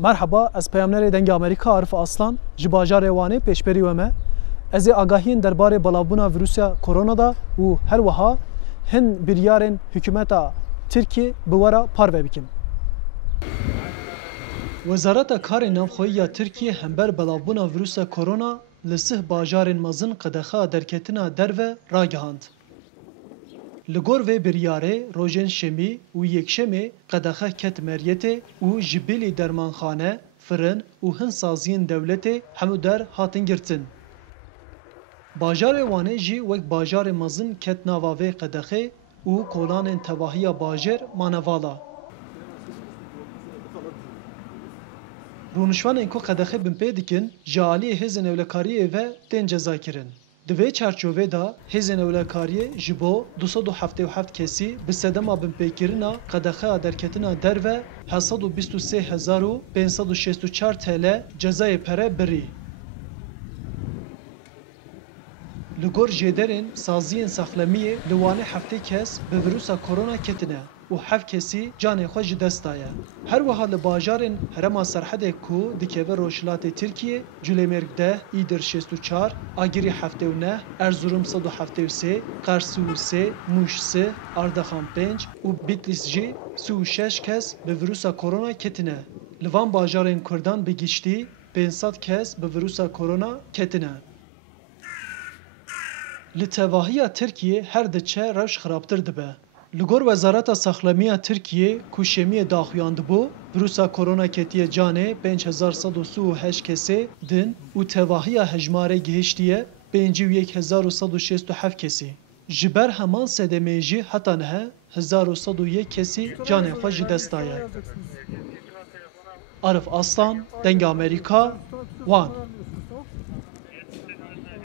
Merhaba, ez peyamnerê dengê Amerîka Arif Aslan ji bajarê Wanê pêşberî we me. Ez ê agahiyên derbarê belavbûna vîrusa korona da û her wiha hin biryarên hikûmeta Tirkiye bi we re parve bikim. Wezareta Karê Navxweyî ya Tirkiye hember belavbûna vîrusa korona li sih bajarên mezin qedexeya derketina derve ragihand. Li gor vê biryarê rojên şemî û yekşemê qedexe ket Meryetê û ji bilî dermanxane, firin û hin saziyên dewletê hemû der hatin girtin. Bajarê Wanê jî wek bajarê mezin ket nava vê qedexê û kolanên tevahiya bajêr mane vala. Rûnişvanên ku qedexê bin pê dikin ji aliyê hêzên ewlekariyê ve tên cezakirin. Di vê çarçovê da hêzên ewlekariyê ji bo 277 kesî bi sedema binpêkirina qedexeya derketina derve 723.564 TL cezayê pere birî. Li gor jêderên saziyên saxlemiyê li Wanê heftê kes bi vîrusa korona ketine û hev kesî canê xwe ji dest daye. Her wiha li bajarên Herêma Serhedê ku dikeve rojhilatê Tirkiye, Culêmêrg 10, Îdir 64, Agirî 79, Erzurum 173, Qersî 3, Mûş 3, Ardaxan 5 û Bitlis jî 36 kes bi vîrusa korona ketine. Li van bajarên Kurdan bi giştî 500 kes bi vîrusa korona ketine. Li tevahiya Tirkiye her diçe rewş xirabtir dibe. Li gor Wezareta Saxlemiya Tirkiye ku şemiyê daxuyan dibû, vîrusa korona ketiye canê 5138 kesê din û tevahiya hejmarê gihîştiye 5167 kesî. Ji ber heman sedemê jî heta niha 1101 kesî canê xwe ji dest daye. Arif Aslan, Dengê Amerîka, Wan.